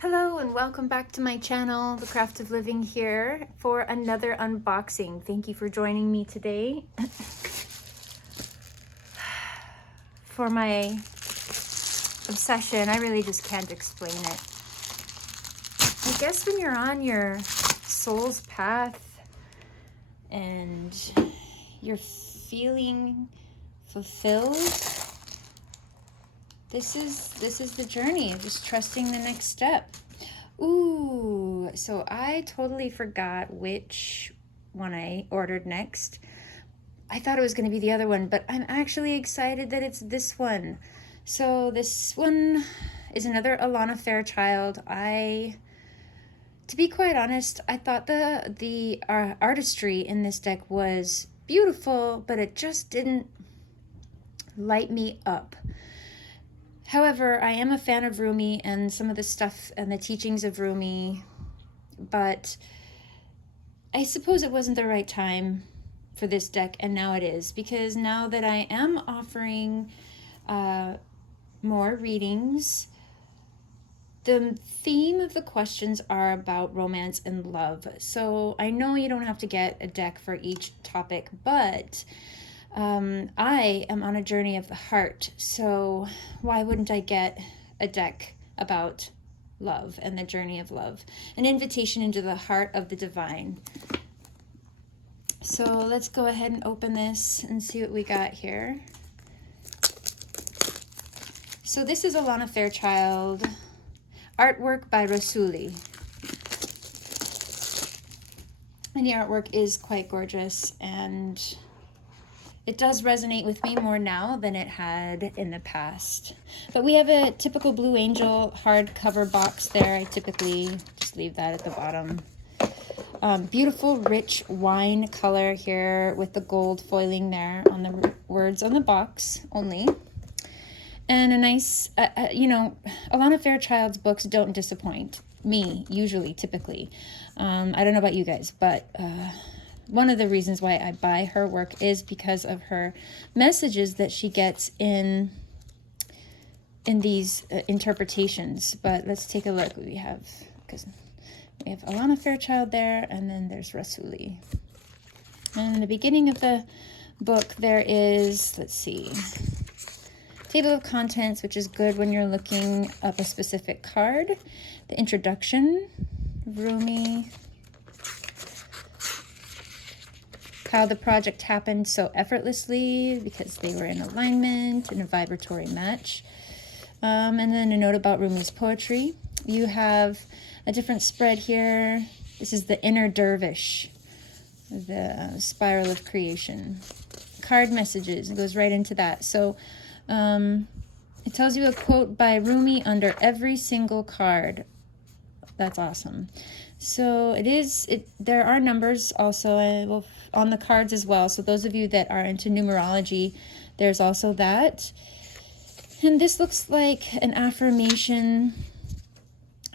Hello and welcome back to my channel, The Craft of Living, here for another unboxing. Thank you for joining me today for my obsession. I really just can't explain it. I guess when you're on your soul's path and you're feeling fulfilled, this is the journey of just trusting the next step. Ooh, so I totally forgot which one I ordered next. I thought it was going to be the other one, but I'm actually excited that it's this one. So this one is another Alana Fairchild. To be quite honest, I thought the artistry in this deck was beautiful, but it just didn't light me up. However, I am a fan of Rumi and some of the stuff and the teachings of Rumi, but I suppose it wasn't the right time for this deck, and now it is, because now that I am offering more readings, the theme of the questions are about romance and love. So I know you don't have to get a deck for each topic, but I am on a journey of the heart, so why wouldn't I get a deck about love and the journey of love? An invitation into the heart of the divine. So let's go ahead and open this and see what we got here. So this is Alana Fairchild, artwork by Rasuli. And the artwork is quite gorgeous, and it does resonate with me more now than it had in the past. But we have a typical Blue Angel hardcover box there. I typically just leave that at the bottom. Beautiful, rich wine color here with the gold foiling there on the words on the box only. And a nice, Alana Fairchild's books don't disappoint me, usually, typically. I don't know about you guys, but one of the reasons why I buy her work is because of her messages that she gets in these interpretations. But let's take a look. We have Alana Fairchild there, and then there's Rasuli. And in the beginning of the book, there is, let's see, table of contents, which is good when you're looking up a specific card. The introduction, Rumi. How the project happened so effortlessly because they were in alignment, in a vibratory match. And then a note about Rumi's poetry. You have a different spread here. This is the inner dervish, the spiral of creation. Card messages, it goes right into that. So it tells you a quote by Rumi under every single card. That's awesome. So there are numbers also on the cards as well. So those of you that are into numerology, there's also that. And this looks like an affirmation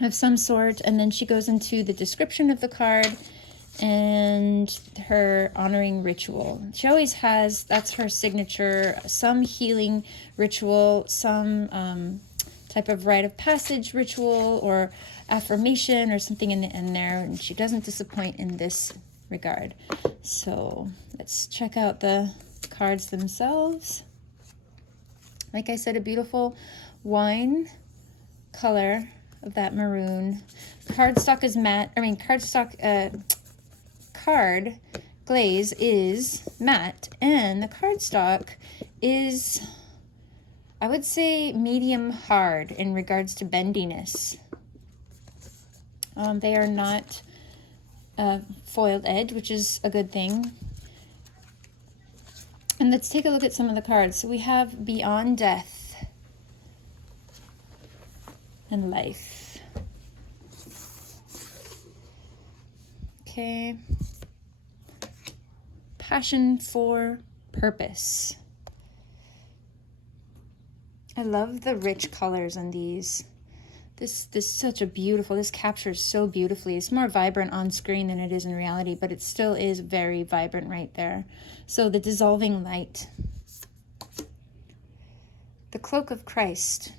of some sort. And then she goes into the description of the card and her honoring ritual. She always has, that's her signature, some healing ritual, some type of rite of passage ritual or affirmation or something in the end there, and she doesn't disappoint in this regard. So let's check out the cards themselves. Like I said, a beautiful wine color of that maroon. Cardstock is matte. Card glaze is matte, and the cardstock is, I would say, medium hard in regards to bendiness. They are not foiled edge, which is a good thing. And let's take a look at some of the cards. So we have Beyond Death and Life. Okay. Passion for Purpose. I love the rich colors on these. This captures so beautifully. It's more vibrant on screen than it is in reality, but it still is very vibrant right there. So the dissolving light. The Cloak of Christ.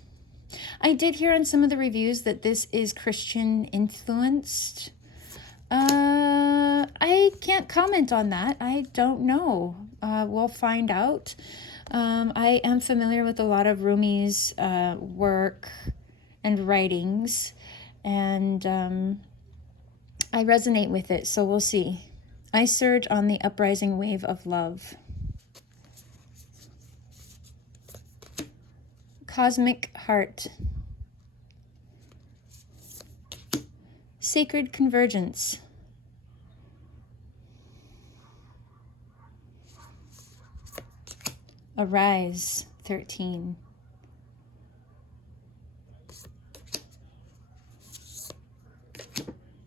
I did hear on some of the reviews that this is Christian influenced. I can't comment on that. I don't know. We'll find out. I am familiar with a lot of Rumi's work and writings, and I resonate with it, so we'll see. I surge on the uprising wave of love. Cosmic heart. Sacred convergence. Arise, 13.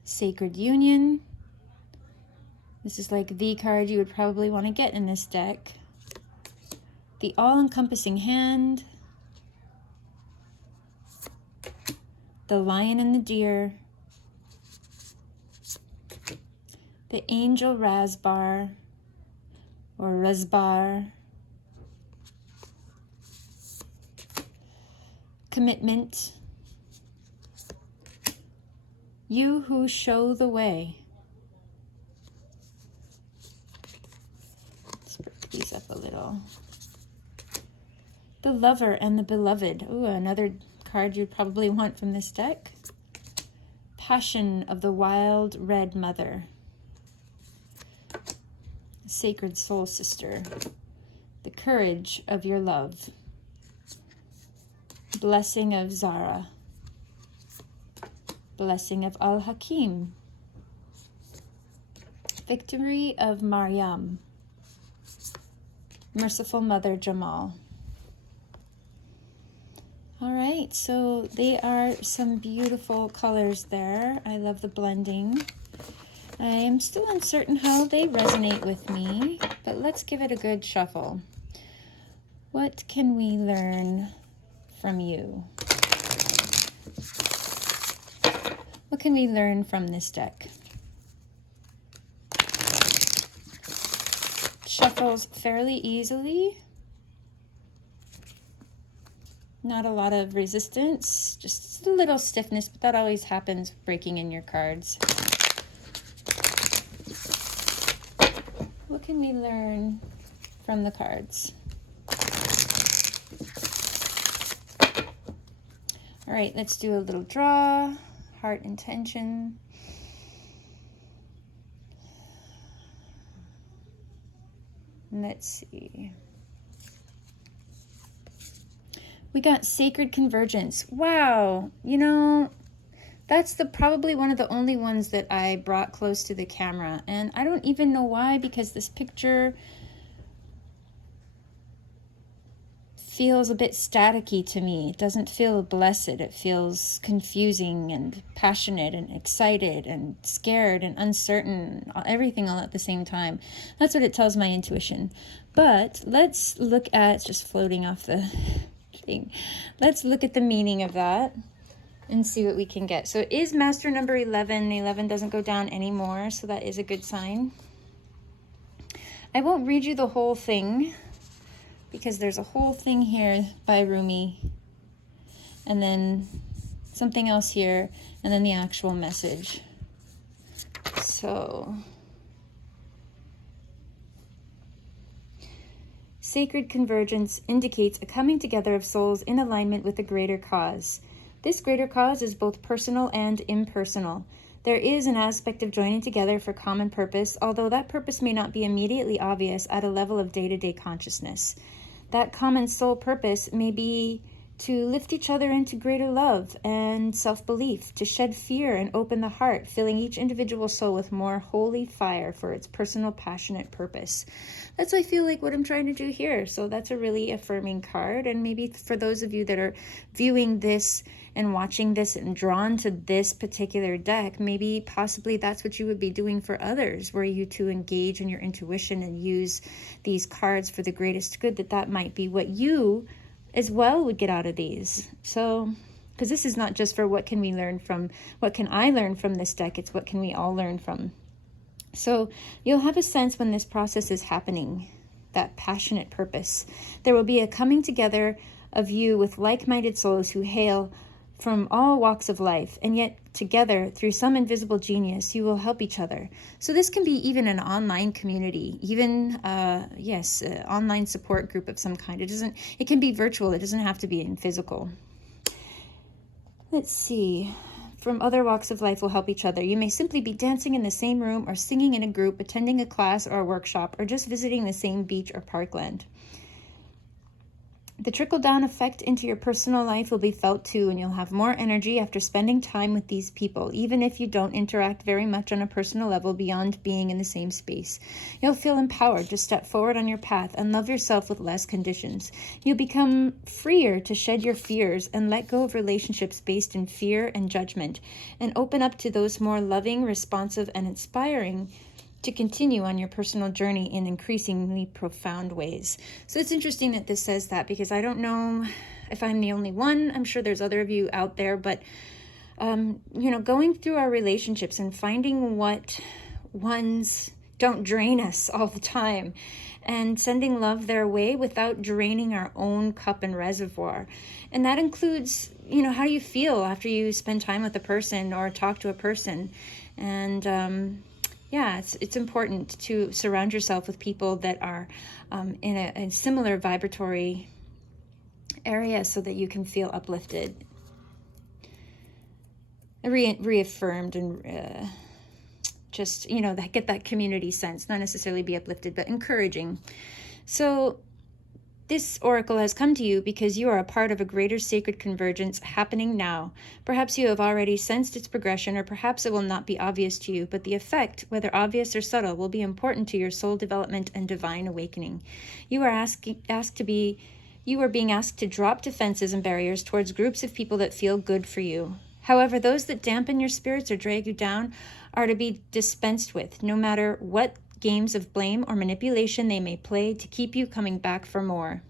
Sacred union. This is like the card you would probably want to get in this deck. The all-encompassing hand. The lion and the deer. The angel Rasbar or Resbar. Commitment. You who show the way. Let's break these up a little. The lover and the beloved. Ooh, another card you'd probably want from this deck. Passion of the wild red mother. Sacred soul sister. The courage of your love. Blessing of Zara. Blessing of Al-Hakim. Victory of Maryam. Merciful Mother Jamal. All right, so they are some beautiful colors there. I love the blending. I am still uncertain how they resonate with me, but let's give it a good shuffle. What can we learn from you? What can we learn from this deck? Shuffles fairly easily. Not a lot of resistance, just a little stiffness, but that always happens breaking in your cards. What can we learn from the cards? All right, let's do a little draw, heart intention. Let's see. We got sacred convergence. Wow, you know, that's probably one of the only ones that I brought close to the camera. And I don't even know why, because this picture feels a bit staticky to me. It doesn't feel blessed. It feels confusing and passionate and excited and scared and uncertain, everything all at the same time. That's what it tells my intuition. But let's look at, just floating off the thing. Let's look at the meaning of that and see what we can get. So it is master number 11. The 11 doesn't go down anymore, so that is a good sign. I won't read you the whole thing, because there's a whole thing here by Rumi, and then something else here, and then the actual message. So, sacred convergence indicates a coming together of souls in alignment with a greater cause. This greater cause is both personal and impersonal. There is an aspect of joining together for common purpose, although that purpose may not be immediately obvious at a level of day-to-day consciousness. That common soul purpose may be to lift each other into greater love and self-belief, to shed fear and open the heart, filling each individual soul with more holy fire for its personal, passionate purpose. That's, I feel like, what I'm trying to do here. So that's a really affirming card. And maybe for those of you that are viewing this and watching this and drawn to this particular deck, maybe possibly that's what you would be doing for others, were you to engage in your intuition and use these cards for the greatest good, that might be what you as well would get out of these. So, because this is not just for what can I learn from this deck, it's what can we all learn from. So you'll have a sense when this process is happening, that passionate purpose. There will be a coming together of you with like-minded souls who hail from all walks of life, and yet together, through some invisible genius, you will help each other. So this can be even an online community, even, online support group of some kind. It can be virtual. It doesn't have to be in physical. Let's see. From other walks of life will help each other. You may simply be dancing in the same room or singing in a group, attending a class or a workshop, or just visiting the same beach or parkland. The trickle-down effect into your personal life will be felt too, and you'll have more energy after spending time with these people, even if you don't interact very much on a personal level beyond being in the same space. You'll feel empowered to step forward on your path and love yourself with less conditions. You'll become freer to shed your fears and let go of relationships based in fear and judgment, and open up to those more loving, responsive, and inspiring to continue on your personal journey in increasingly profound ways. So it's interesting that this says that, because I don't know if I'm the only one. I'm sure there's other of you out there, but going through our relationships and finding what ones don't drain us all the time, and sending love their way without draining our own cup and reservoir. And that includes, how you feel after you spend time with a person or talk to a person. And it's important to surround yourself with people that are in a similar vibratory area, so that you can feel uplifted, reaffirmed, and get that community sense. Not necessarily be uplifted, but encouraging. So this oracle has come to you because you are a part of a greater sacred convergence happening now. Perhaps you have already sensed its progression, or perhaps it will not be obvious to you, but the effect, whether obvious or subtle, will be important to your soul development and divine awakening. You are being asked to drop defenses and barriers towards groups of people that feel good for you. However, those that dampen your spirits or drag you down are to be dispensed with, no matter what games of blame or manipulation they may play to keep you coming back for more.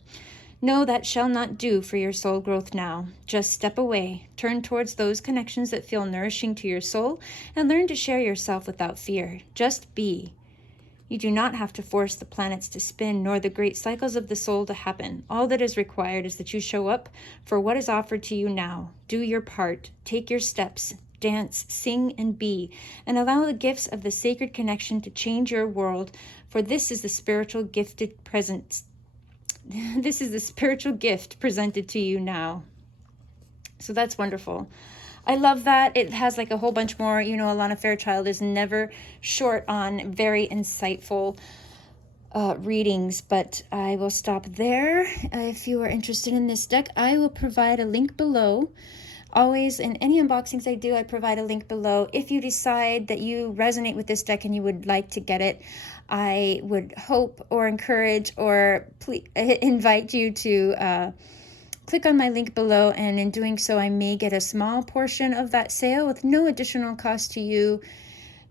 No, that shall not do for your soul growth now. Just step away, turn towards those connections that feel nourishing to your soul, and learn to share yourself without fear. Just be. You do not have to force the planets to spin, nor the great cycles of the soul to happen. All that is required is that you show up for what is offered to you now. Do your part, take your steps, dance, sing, and be, and allow the gifts of the sacred connection to change your world, for this is the spiritual gifted present. This is the spiritual gift presented to you now. So that's wonderful. I love that. It has like a whole bunch more. Alana Fairchild is never short on very insightful readings, but I will stop there. If you are interested in this deck, I will provide a link below. Always, in any unboxings I do, I provide a link below. If you decide that you resonate with this deck and you would like to get it, I would hope or encourage or invite you to click on my link below, and in doing so, I may get a small portion of that sale with no additional cost to you,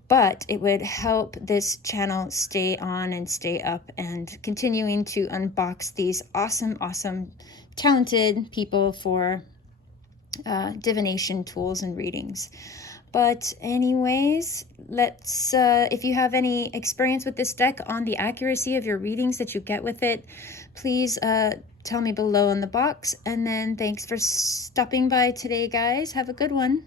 but it would help this channel stay on and stay up and continuing to unbox these awesome, talented people for divination tools and readings. But anyways, let's if you have any experience with this deck on the accuracy of your readings that you get with it, please tell me below in the box. And then thanks for stopping by today, guys. Have a good one.